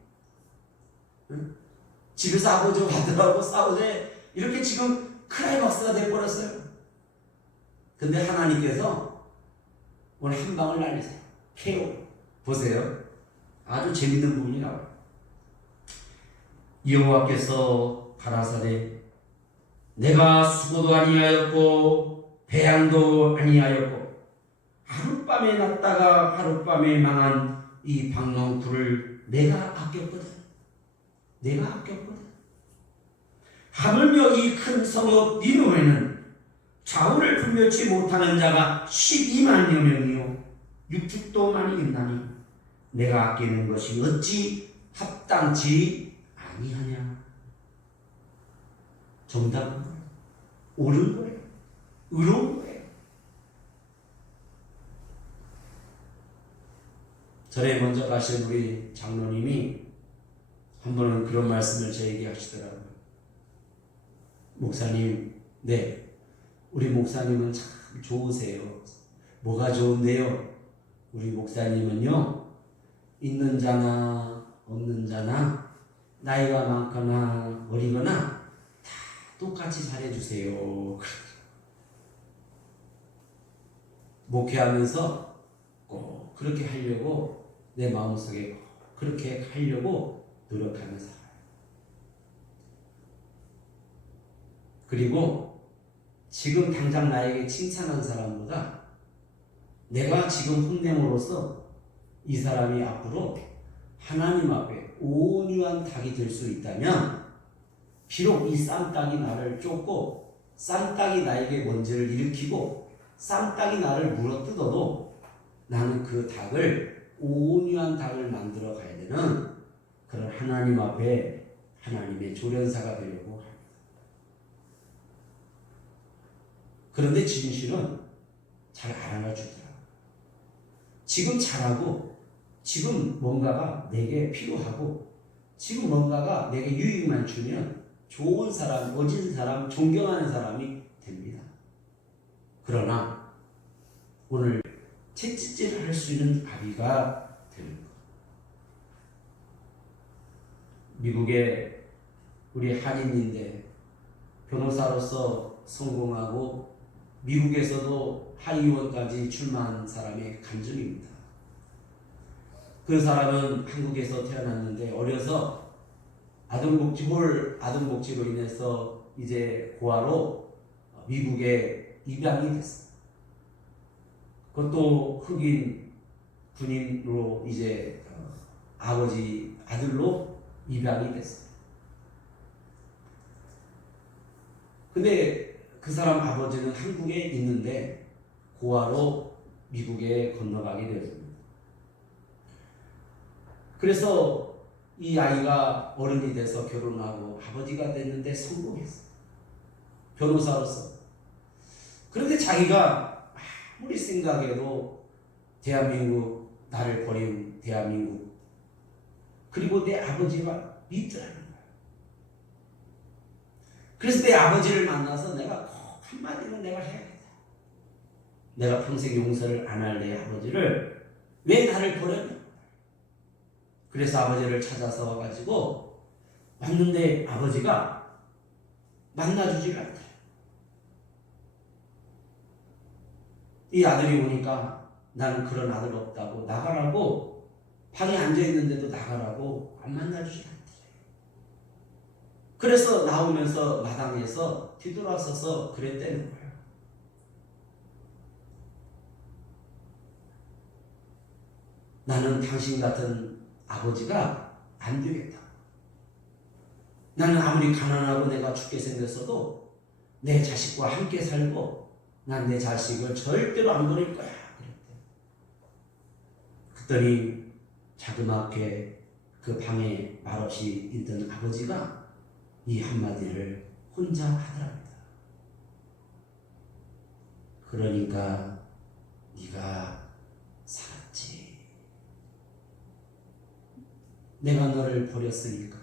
집에서 아버지와 아들하고 싸우되 이렇게 지금 크라이막스가 돼 버렸어요. 근데 하나님께서 오늘 한 방을 날리세요. KO. 보세요. 아주 재밌는 부분이 나와요. 여호와께서 가라사대 내가 수고도 아니하였고 배양도 아니하였고 하룻밤에 났다가 하룻밤에 망한 이 박농쿨을 내가 아꼈거든. 하물며 이 큰 성읍 니느웨는 좌우를 분별치 못하는 자가 12만여 명이요 육축도 많이 있나니 내가 아끼는 것이 어찌 합당치 아니하냐. 정답은 옳은 거예요. 의로운 거예요. 전에 먼저 가신 우리 장로님이 한 번은 그런 말씀을 저에게 하시더라고요. 목사님, 네, 우리 목사님은 참 좋으세요. 뭐가 좋은데요? 우리 목사님은요, 있는 자나 없는 자나 나이가 많거나 어리거나 다 똑같이 잘해주세요. 목회하면서 꼭 그렇게 하려고 내 마음속에 그렇게 하려고 노력하며 살아요. 그리고 지금 당장 나에게 칭찬한 사람보다 내가 지금 혼냄으로써 이 사람이 앞으로 하나님 앞에 온유한 닭이 될 수 있다면, 비록 이 쌈닭이 나를 쫓고 쌈닭이 나에게 먼지를 일으키고 쌈닭이 나를 물어뜯어도 나는 그 닭을, 온유한 닭을 만들어 가야 되는 그런 하나님 앞에 하나님의 조련사가 되려고 합니다. 그런데 진실은 잘 알아주더라. 지금 잘하고 지금 뭔가가 내게 필요하고 지금 뭔가가 내게 유익만 주면 좋은 사람, 멋진 사람, 존경하는 사람이 됩니다. 그러나 오늘 채찍질을 할 수 있는 아비가 되는 것. 미국에 우리 한인인데 변호사로서 성공하고 미국에서도 하의원까지 출마한 사람의 간증입니다. 그 사람은 한국에서 태어났는데 어려서 아동복지로 인해서 이제 고아로 미국에 입양이 됐어요. 그것도 흑인 군인으로 이제 아들로 입양이 됐어요. 근데 그 사람 아버지는 한국에 있는데 고아로 미국에 건너가게 되었습니다. 그래서 이 아이가 어른이 돼서 결혼하고 아버지가 됐는데 성공했어요. 변호사로서. 그런데 자기가 아무리 생각해도 대한민국, 나를 버린 대한민국, 그리고 내 아버지가 믿더라는 거예요. 그래서 내 아버지를 만나서 내가 꼭 한마디는 내가 해야겠다. 내가 평생 용서를 안 할 내 아버지를 왜 나를 버렸냐. 그래서 아버지를 찾아서 와가지고 왔는데 아버지가 만나주지를 않더래요. 이 아들이 오니까 나는 그런 아들 없다고, 나가라고, 방에 앉아있는데도 나가라고 안 만나주지 않더래요. 그래서 나오면서 마당에서 뒤돌아서서 그랬다는 거예요. 나는 당신 같은 아버지가 안 되겠다. 나는 아무리 가난하고 내가 죽게 생겼어도 내 자식과 함께 살고 난 내 자식을 절대로 안 버릴 거야. 그랬더니 자그맣게 그 방에 말없이 있던 아버지가 이 한마디를 혼자 하더랍니다. 그러니까 네가 살았지. 내가 너를 버렸으니까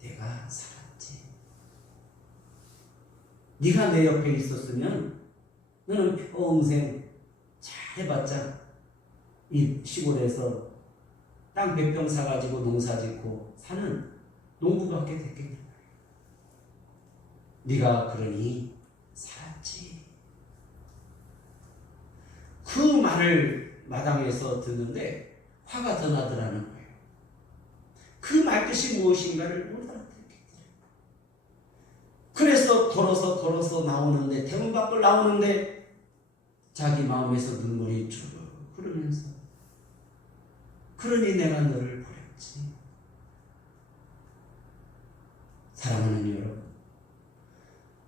내가 살았지. 네가 내 옆에 있었으면 너는 평생 잘해봤자 이 시골에서 땅 몇 평 사가지고 농사 짓고 사는 농부밖에 됐겠냐. 네가 그러니 살았지. 그 말을 마당에서 듣는데 화가 더 나더라는 거예요. 그 말뜻이 무엇인가를 못 알아듣겠더래요. 그래서 걸어서 나오는데, 대문 밖을 나오는데 자기 마음에서 눈물이 쭉 흐르면서 그러니 내가 너를 버렸지. 사랑하는 여러분,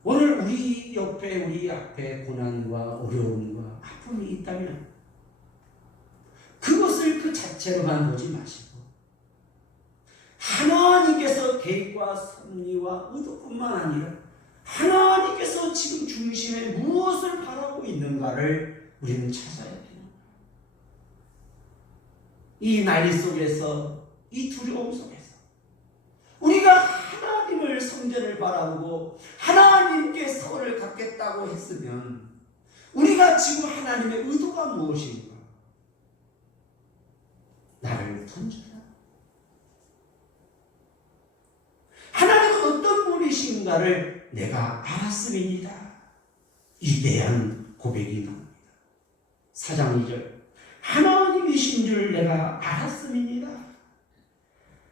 오늘 우리 옆에, 우리 앞에 고난과 어려움과 아픔이 있다면 그것을 그 자체로만 보지 마시고 하나님께서 계획과 섭리와 의도뿐만 아니라 하나님께서 지금 중심에 무엇을 바라고 있는가를 우리는 찾아야 돼요. 이 난리 속에서, 이 두려움 속에서 우리가 하나님을, 성전을 바라보고 하나님께 서울을 갖겠다고 했으면 우리가 지금 하나님의 의도가 무엇인가? 나를 던져라. 하나님은 어떤 분이신가를 내가 알았음이니다. 위대한 고백이 나옵니다. 4장 2절, 하나님이신 줄 내가 알았음이니다.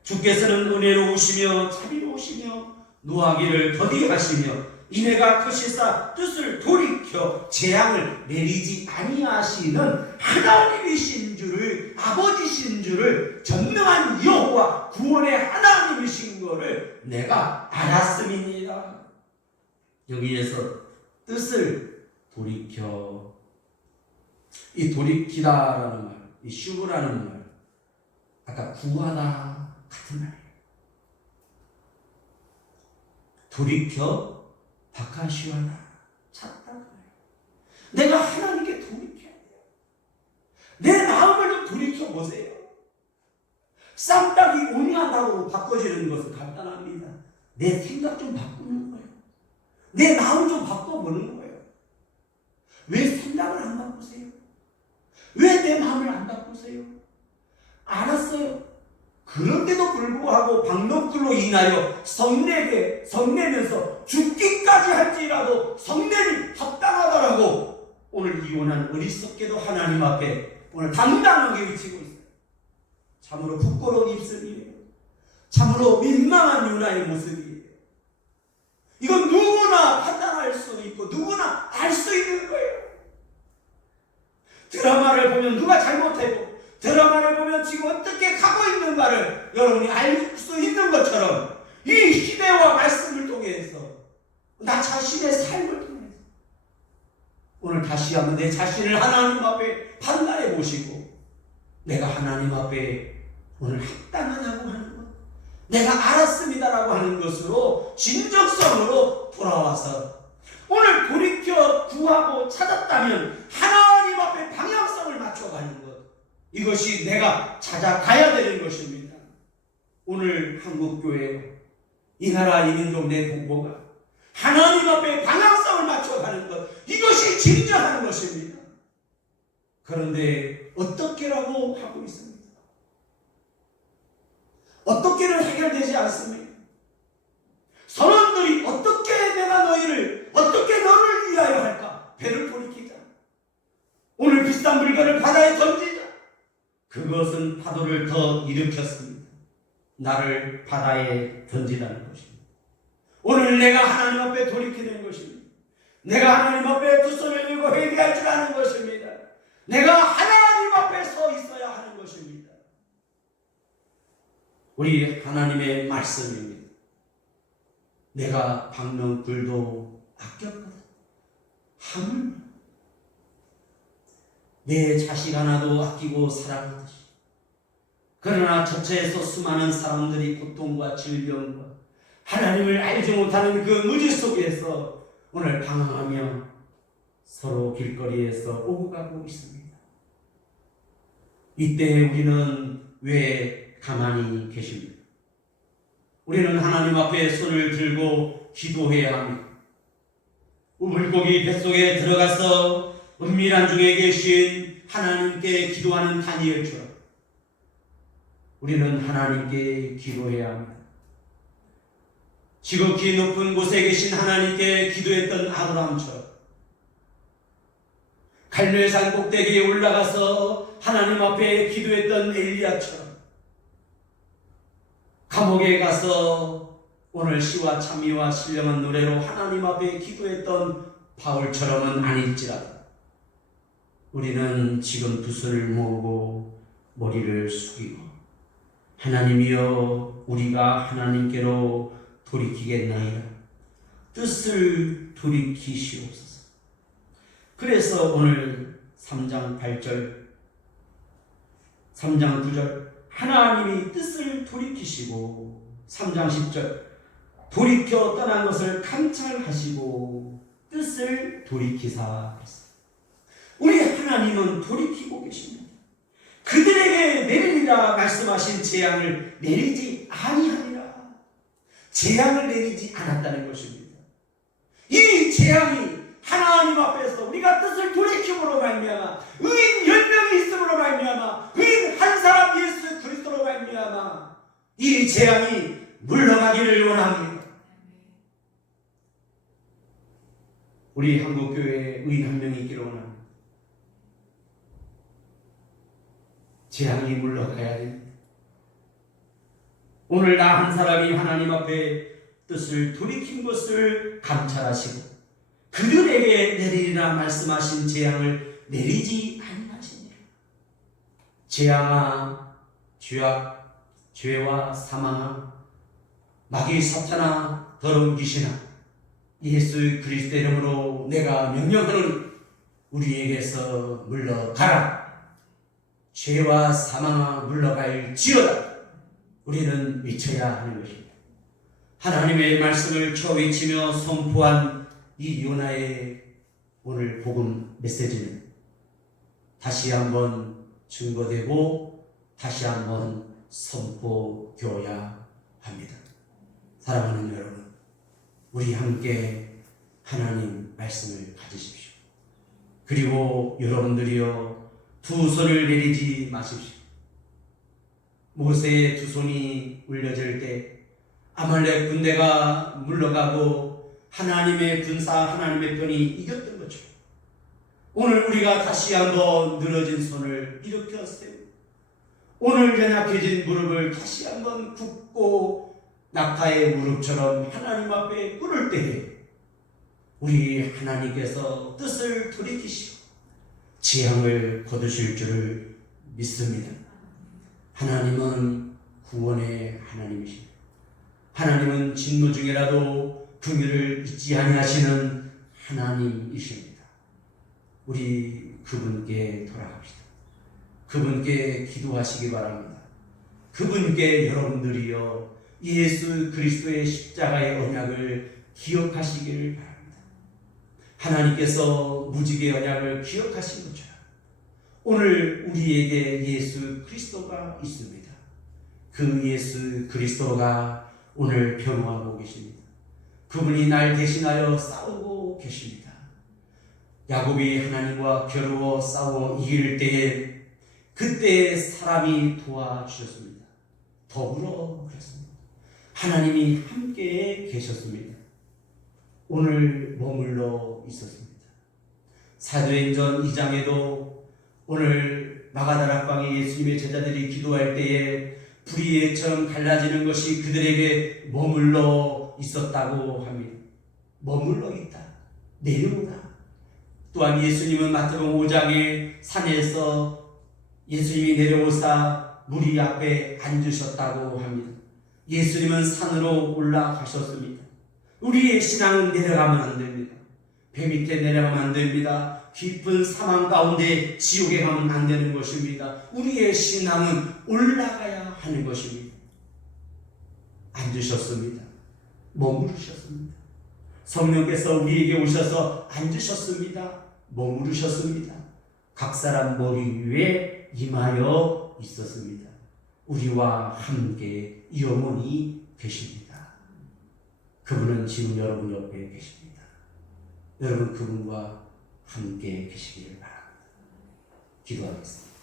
주께서는 은혜로우시며 자비로우시며 노하기를 더디하시며 이내가 크시사 뜻을 돌이켜 재앙을 내리지 아니하시는 하나님이신 줄을, 아버지신 줄을, 전능한 여호와 구원의 하나님이신 것을 내가 알았음이니라. 여기에서 뜻을 돌이켜, 이 돌이키다라는 말, 이 슈브라는 말, 아까 구하다 같은 말이에요. 돌이켜 바카시와나 찾다. 내가 하나님께 돌이켜야 돼요. 내 마음을 좀 돌이켜 보세요. 쌈딱이 온유하다고 바꿔지는 것은 간단합니다. 내 생각 좀 바꾸는 거예요. 내 마음 좀 바꿔보는 거예요. 왜 생각을 안 바꾸세요? 왜 내 마음을 안 바꾸세요? 알았어요. 그런데도 불구하고 박노클로 인하여 성내면서 죽기까지 할지라도 성내니 합당하다라고 오늘 이혼한 어리석게도 하나님 앞에 오늘 당당하게 외치고 있어요. 참으로 부끄러운 입술이에요. 참으로 민망한 유나의 모습이에요. 이건 누구나 판단할 수 있고 누구나 알 수 있는 거예요. 드라마를 보면 누가 잘못했고 드라마를 보면 지금 어떻게 가고 있는가를 여러분이 알 수 있는 것처럼 이 시대와 말씀을 통해서 나 자신의 삶을 통해서 오늘 다시 한번 내 자신을 하나님 앞에 판단해 보시고 내가 하나님 앞에 오늘 합당하다고 하는 것, 내가 알았습니다라고 하는 것으로 진정성으로 돌아와서 오늘 돌이켜 구하고 찾았다면 하나님 앞에 방향성을 맞춰가는 것, 이것이 내가 찾아가야 되는 것입니다. 오늘 한국교회, 이 나라 이 민족 내 동포가 하나님 앞에 방향성을 맞춰가는 것, 이것이 진정한 것입니다. 그런데 어떻게라고 하고 있습니다. 어떻게는 해결되지 않습니다. 선원들이 어떻게 내가 너희를, 어떻게 너를 위하여 할까? 배를 돌이키자. 오늘 비싼 물건을 바다에 던지자. 그것은 파도를 더 일으켰습니다. 나를 바다에 던지라는 것입니다. 오늘 내가 하나님 앞에 돌이키는 것입니다. 내가 하나님 앞에 두 손을 들고 회개할 줄 아는 것입니다. 내가 하나님 앞에 서 있어야 하는 것입니다. 우리 하나님의 말씀입니다. 내가 박는 굴도 아꼈거든. 하물 내 자식 하나도 아끼고 사랑하듯이. 그러나 저체에서 수많은 사람들이 고통과 질병과 하나님을 알지 못하는 그 무지 속에서 오늘 방황하며 서로 길거리에서 오고 가고 있습니다. 이때 우리는 왜 가만히 계십니까? 우리는 하나님 앞에 손을 들고 기도해야 합니다. 우물고기 뱃속에 들어가서 은밀한 중에 계신 하나님께 기도하는 다니엘처럼 우리는 하나님께 기도해야 합니다. 지극히 높은 곳에 계신 하나님께 기도했던 아브라함처럼 갈멜산 꼭대기에 올라가서 하나님 앞에 기도했던 엘리야처럼 감옥에 가서 오늘 시와 찬미와 신령한 노래로 하나님 앞에 기도했던 바울처럼은 아닐지라도 우리는 지금 두 손을 모으고 머리를 숙이고 하나님이여 우리가 하나님께로 돌이키겠나이다. 뜻을 돌이키시옵소서. 그래서 오늘 3장 8절 3장 9절 하나님이 뜻을 돌이키시고 3장 10절 돌이켜 떠난 것을 감찰하시고 뜻을 돌이키사. 우리 하나님은 돌이키고 계십니다. 그들에게 내리리라 말씀하신 재앙을 내리지 아니하니라. 재앙을 내리지 않았다는 것입니다. 이 재앙이 하나님 앞에서 우리가 뜻을 돌이킴으로 말미암아 의인 10명이 있음으로 말미암아 의인 한 사람 예수 그리스도로 말미암아 이 재앙이 물러가기를 원합니다. 우리 한국교회에 의인 한 명이 있기를 원합니다. 재앙이 물러가야 됩니다. 오늘 나 한 사람이 하나님 앞에 뜻을 돌이킨 것을 감찰하시고 그들에게 내리리라 말씀하신 재앙을 내리지 아니하시니라. 재앙아, 죄악, 죄와 사망아, 마귀 사탄아, 더러운 귀신아, 예수 그리스도 이름으로 내가 명령하노니 우리에게서 물러가라. 죄와 사망아 물러갈지어다. 우리는 외쳐야 하는 것입니다. 하나님의 말씀을 외치며 선포한 이 요나의 오늘 복음 메시지는 다시 한번 증거되고 다시 한번 선포되어야 합니다. 사랑하는 여러분, 우리 함께 하나님 말씀을 가지십시오. 그리고 여러분들이여 두 손을 내리지 마십시오. 모세의 두 손이 울려질 때 아말렉 군대가 물러가고 하나님의 군사, 하나님의 편이 이겼던 거죠. 오늘 우리가 다시 한번 늘어진 손을 일으켜 세우고 오늘 연약해진 무릎을 다시 한번 굽고 낙타의 무릎처럼 하나님 앞에 꿇을 때에 우리 하나님께서 뜻을 돌이키시고 재앙을 거두실 줄을 믿습니다. 하나님은 구원의 하나님이십니다. 하나님은 진노 중에라도 긍휼을 잊지 아니하시는 하나님이십니다. 우리 그분께 돌아갑시다. 그분께 기도하시기 바랍니다. 그분께 여러분들이여 예수 그리스도의 십자가의 언약을 기억하시기를 바랍니다. 하나님께서 무지개 언약을 기억하신 것처럼 오늘 우리에게 예수 그리스도가 있습니다. 그 예수 그리스도가 오늘 변호하고 계십니다. 그분이 날 대신하여 싸우고 계십니다. 야곱이 하나님과 겨루어 싸워 이길 때에 그때 사람이 도와주셨습니다. 더불어 그랬습니다. 하나님이 함께 계셨습니다. 오늘 머물러 있었습니다. 사도행전 2장에도 오늘 마가다락방에 예수님의 제자들이 기도할 때에 불이 예처럼 갈라지는 것이 그들에게 머물러 있었다고 합니다. 머물러 있다. 내려오다. 또한 예수님은 마태복음 5장에 산에서 예수님이 내려오사 무리 앞에 앉으셨다고 합니다. 예수님은 산으로 올라가셨습니다. 우리의 신앙은 내려가면 안 됩니다. 배 밑에 내려가면 안 됩니다. 깊은 사망 가운데 지옥에 가면 안 되는 것입니다. 우리의 신앙은 올라가야 하는 것입니다. 앉으셨습니다. 머무르셨습니다. 성령께서 우리에게 오셔서 앉으셨습니다. 머무르셨습니다. 각 사람 머리 위에 임하여 있었습니다. 우리와 함께 영원히 계십니다. 그분은 지금 여러분 옆에 계십니다. 여러분 그분과 함께 계시기를 바랍니다. 기도하겠습니다.